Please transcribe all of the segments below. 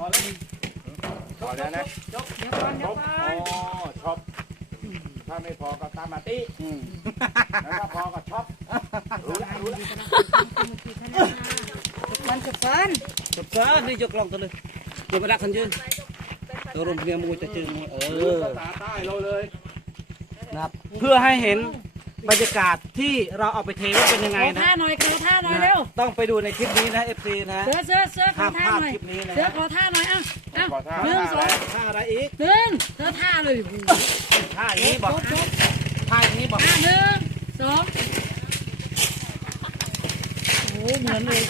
พอแล้วพอแล้วนะจบเดี๋ยวก่อนชเดี๋ยวบก่ออ๋อนชอบถ้าไม่พอก็ตามมาติอืมแล้วถ้าพอก็ชอบรู้แล้วรู้แล้วมันจะฟันจบซะนี่ยกลองตัวเลยเดี๋ยวมาดักคันยืนตัวรวมเพียงมูจะจืดมูเอรู้อภาษาใต้เราเลยนะครับเพื่อให้เห็น บรรยากาศที่เราเอาไปเทว่าเป็นยังไงขอนะ ท่าหน่อยขอท่าหน่อยเร็วต้องไปดูในคลิปนี้นะเอฟซีนะ เสือเสือเสือขอห้ามท่าพลาดหน่อยคลิปนี้นะเสือขอท่าหน่อยอะอะขอท่าหนึ่งสองท่าอะไรอีกหนึ่งเสือท่าเลยโอ้โหท่าอย่างนี้บอกจบท่าอย่างนี้บอกอะหนึ่งสองโอ้โหเหมือนเลย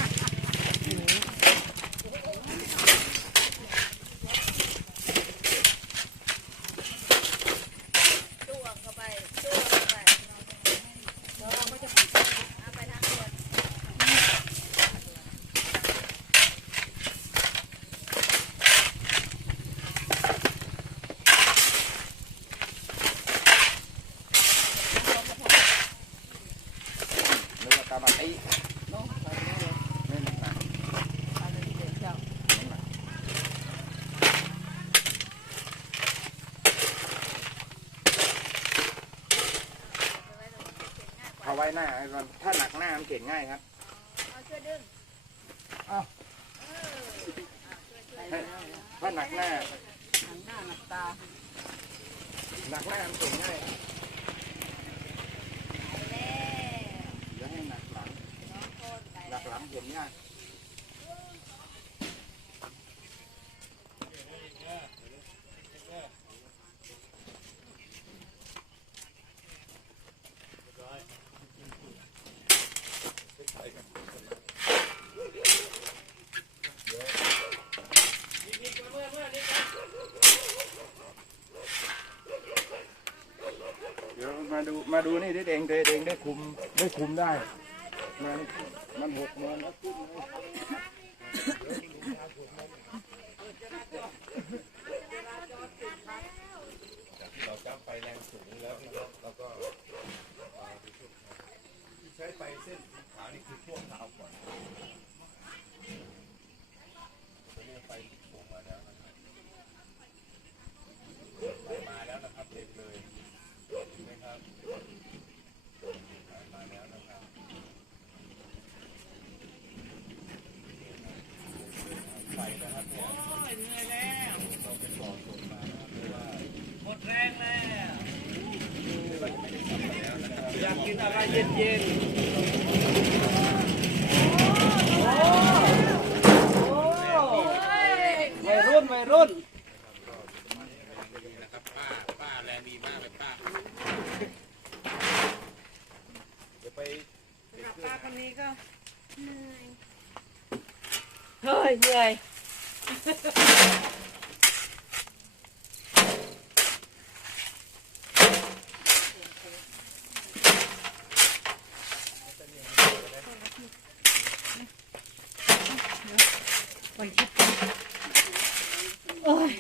กว่าตามมาติไม่หนักหนาเอาไว้หน้าก่อนถ้าหนักหน้ามันเข็นง่ายครับเอาให้ถ้าหนักหน้าหนักหน้ามันเข็นง่ายอย่าให้หนักหลัง หนักหลังเข็นง่ายเดี๋ยวมาดูมาดูนี่ได้เองได้เองได้คุมได้คุมได้ มันมันหกมันแล้วขึ้นเลย หมดแรงแล้วอยากกินอะไรเย็นๆโอ้วัยรุ่นวัยรุ่น ป้าคนนี้ก็ เหนื่อยเฮ้ยเหนื่อย ไปคิดโอ้ย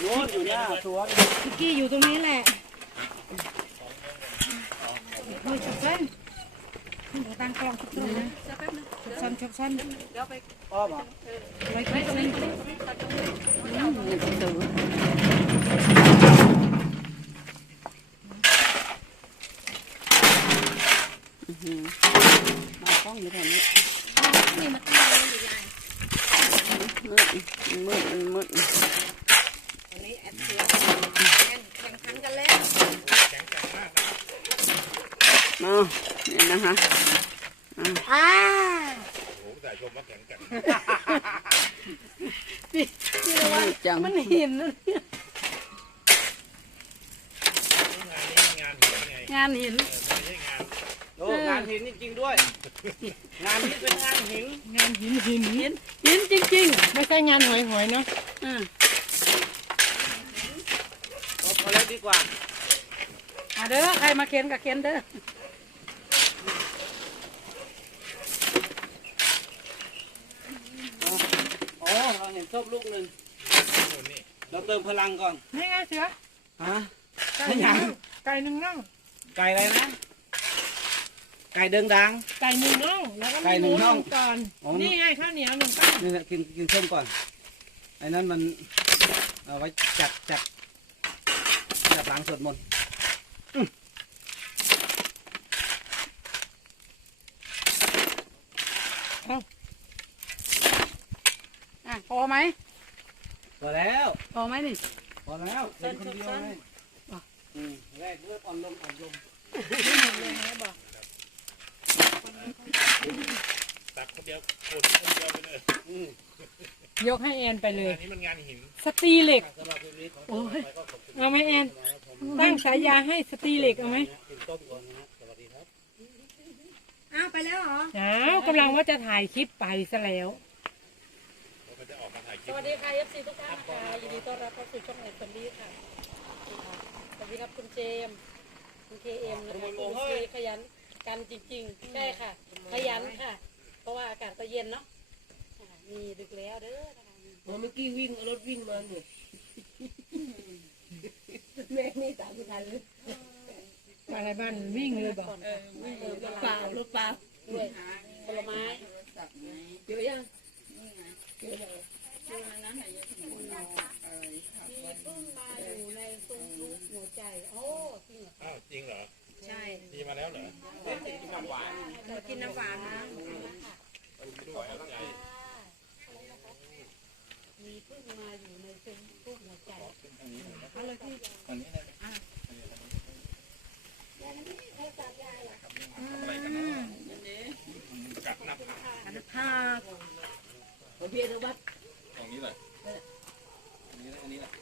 โน้น อยู่หน้าสวนพิกกี้อยู่ตรงนี้แหละเฮ้ยชับสั้นเดี๋ยวตั้งกล้องทุกตรงนะชับสั้นชับสั้นอ้อมเหรอไปไปตรงนี้อืมนี่ก็ถือเอากล้องอยู่แถวนี้มืดมืดมืดมืด เอาเนี่ยนะคะอ่ามืดจังมันเห็นนะงานหินโอ้งานหินจริงๆด้วย งานนี้เป็นงานหิน งานหินหินหินหินจริงๆ ไม่ใช่งานหอยหอยๆเนาะอ่าเอาพอแล้วดีกว่าอะเด้อใครมาเข็นกับเข็นเด้อ อ๋อเราเห็นส้มลูกหนึ่งเราเติมพลังก่อน นี่ไงเสือฮะไม่ยังไก่หนึ่งน่องไก่อะไรนะ ไก่เดิงดัง ไก่หนึ่งน่องแล้วก็ไก่มีหหนึ่มูงหน่องนึ่งก่อนอ๋อ นี่ไงข้าวเหนียวหนึ่งก้อนนี่แหละกินกินส้มก่อนไอ้นั้นมันเอาไว้จัดจัดจัดหลังสวดมนต์อะพ อไหมพอแล้วพอไหมนี่ พอแล้วเป็นคนเดียวเลยอืมแรกเริ่มอ่อนลงอ่อนลงยกให้แอนไปเลยนี่มันงานหินสตีเหล็กโอ้ยเอาไหมแอน ตั้งฉายาให้สตีเหล็กเอาไหมกินต้มก่อนนะฮะสวัสดีครับ อ้าวไปแล้วเหรอ อ้าวกำลังว่าจะถ่ายคลิปไปซะแล้ว สวัสดีค่ะ FC ทุกท่านค่ะยินดีต้อนรับเข้าสู่ช่องแอนฟันดี้ค่ะ สวัสดีครับคุณเจมส์คุณเคเอ็มนะคะคุณเคขยันกันจริงๆใช่ค่ะ ขยันค่ะ เพราะว่าอากาศก็เย็นเนาะอ่ามีดึกแล้วเด้อนะคะเมื่อกี้วิ่งรถวิ่งมาเนี่ยแม่นี่ตามไม่ทันเลยอะไรบ้านวิ่งเลยบอกเติมพเปลัล่างรถเปล่าด้วยผลไม้ เยอะยังที่เพิ่งมา อ้าวจริงเหรอ ใช่มีมาแล้วเหรอเด็กินน้ำหวานกินน้ำหวานนะด้วยแล้วไงมีพึ่งมาอยู่ในเซ็นพึ่งหัวใจอะไรที่อันนี้นะ เพียรวัดตรงนี้เลย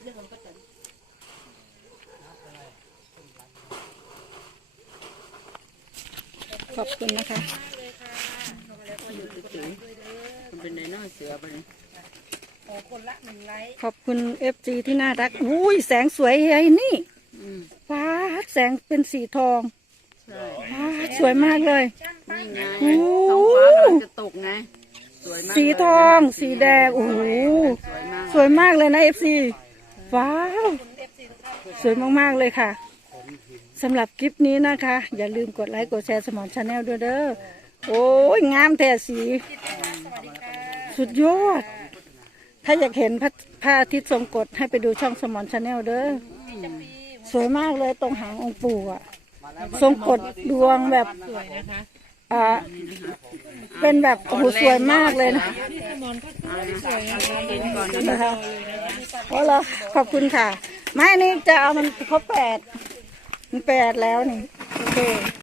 เรื่องของป้าแตนขอบคุณนะคะมันเป็นในน้อยเสือไปเลยขอคนละหนึ่งไลค์ขอบคุณเอฟซีที่น่ารักอุ้ยแสงสวยไอ้นี่อืมฟ้าดแสงเป็นสีทองใช่ฟ้าดสวยมากเลยนี่ไงโอ้ท้องฟ้ากำลังจะตกไง สวยมากสีทอง สีแดง โอ้โหสวยมากสวยมากเลยนะเอฟซีว้าว สวยมากๆเลยค่ะสำหรับคลิปนี้นะคะ อย่าลืมกดไลค์ กดแชร์สมอนชาแนลด้วยเด้อ โอ้ย งามแต่สี สุดยอด ถ้าอยากเห็นพระพระอาทิตย์ทรงกฎให้ไปดูช่องสมอนชาแนลเด้อ สวยมากเลยตรงหางองค์ปู่อะทรงกฎดวงแบบสวยนะคะ อ่าเป็นแบบโอ้โหสวยมากเลยนะพี่สมอนก็สวยนะคะกินก่อนนะนะคะเพราะเราขอบคุณค่ะ ไม่นี่จะเอามันครบแปดมันแปดแล้วนี่ โอเค